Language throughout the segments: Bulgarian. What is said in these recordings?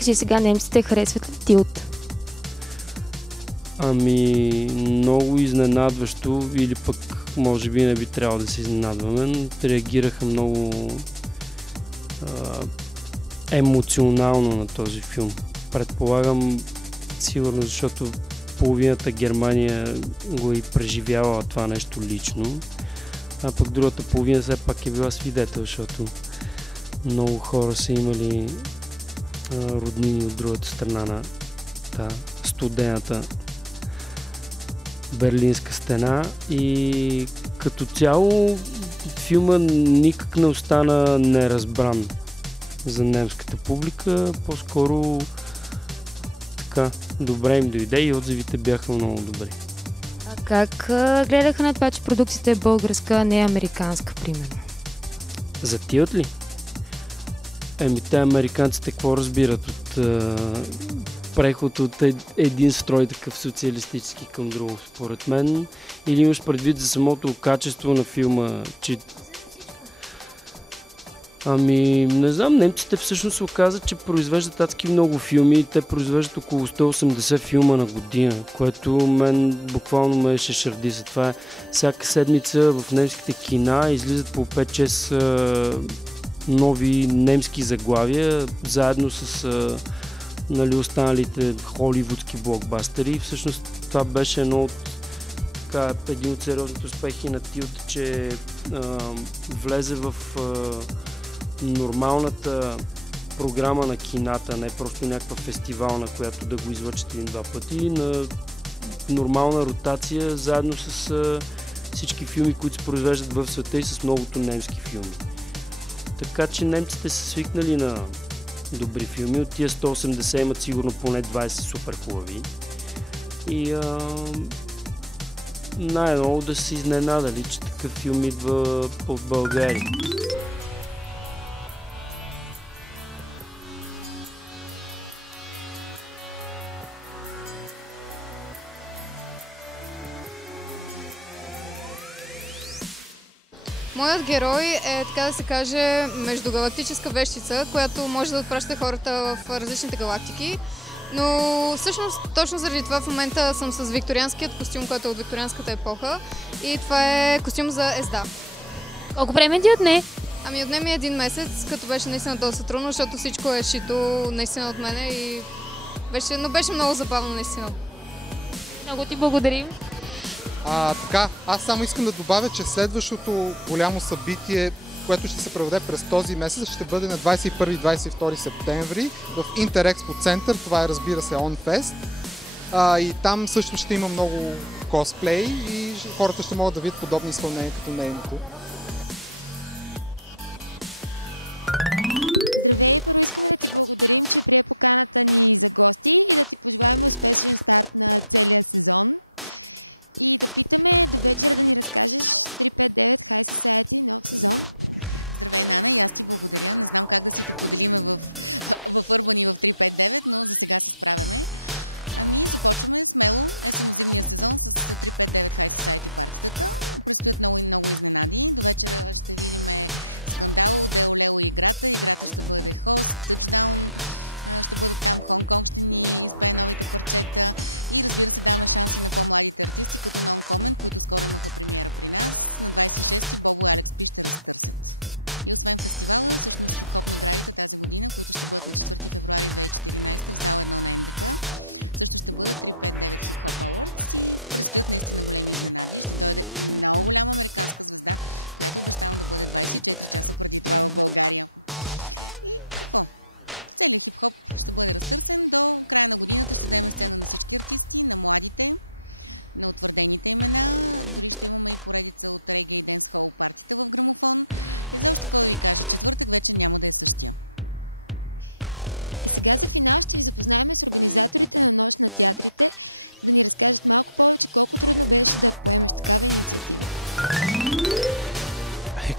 кажи сега, немците харесват ли Тилт? Ами, много изненадващо, или пък може би не би трябвало да се изненадваме. Реагираха много емоционално на този филм. Предполагам, сигурно, защото половината Германия го е преживявала това нещо лично, а пък другата половина все пак е била свидетел, защото много хора са имали роднини от другата страна на студената Берлинска стена, и като цяло филма никак не остана неразбран за немската публика. По-скоро така добре им дойде и отзивите бяха много добри. А как гледаха на това, че продукцията е българска, а не американска, примерно? За Тилт ли? Те американците какво разбират от преход от един строй такъв социалистически към друго, според мен? Или имаш предвид за самото качество на филма, че... Ами, не знам, немците всъщност се оказат, че произвеждат адски много филми. Те произвеждат около 180 филма на година, което мен буквално ме шешърди. За това е всяка седмица в немските кина излизат по 5-6 нови немски заглавия, заедно с останалите холивудски блокбастери. Всъщност това беше един от сериозните успехи на Тилт, че влезе в нормалната програма на кината, не просто някаква фестивална, която да го излъчат един-два пъти, на нормална ротация, заедно с всички филми, които се произвеждат в света, и с многото немски филми. Така че немците са свикнали на добри филми. От тия 180 имат сигурно поне 20 супер хубави. И най-много да се изненадали, че такъв филм идва от България. Моят герой е, така да се каже, междугалактическа вещица, която може да отпраща хората в различните галактики. Но всъщност точно заради това в момента съм с викторианският костюм, който е от викторианската епоха. И това е костюм за езда. Колко време ти отне? Ами отне ми 1 месец, като беше наистина доста трудно, защото всичко е шито наистина от мене и беше много забавно наистина. Много ти благодарим. Така, аз само искам да добавя, че следващото голямо събитие, което ще се проведе през този месец, ще бъде на 21 и 22 септември в Интерекспо център. Това е, разбира се, OnFest. И там също ще има много косплей и хората ще могат да видят подобни изпълнения като нейното.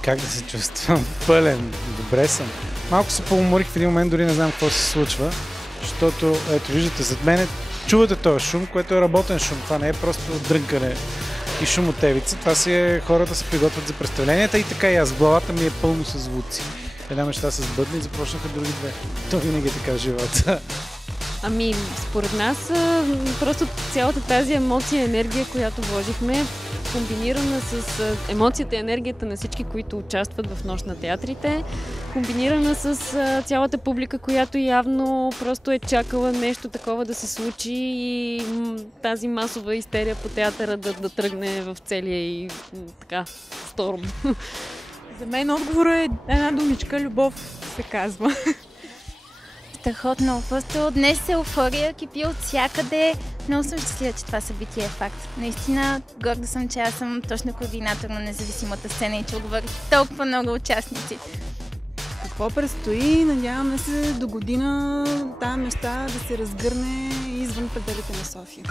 Как да се чувствам? Пълен. Добре съм. Малко се поуморих в един момент, дори не знам какво се случва, защото, ето виждате зад мене, чувате този шум, което е работен шум. Това не е просто дрънкане и шум от евица. Това си е, хората се приготвят за представленията и така и аз. Главата ми е пълно с звуци. една мечта се сбъдна и започнаха други две. То винаги е така в живота. Ами, според нас, просто цялата тази емоция, енергия, която вложихме, комбинирана с емоцията и енергията на всички, които участват в Нощ на театрите, комбинирана с цялата публика, която явно просто е чакала нещо такова да се случи и тази масова истерия по театъра да тръгне в целия и така сторм. За мен отговорът е една думичка, любов се казва. Страхотно. Просто днес еуфория кипи от всякъде. Много съм щастлива, че това събитие е факт. Наистина горда съм, че аз съм точно координатор на независимата сцена и че отговорих толкова много участници. Какво предстои? Надяваме се до година тази мечта да се разгърне извън пределите на София.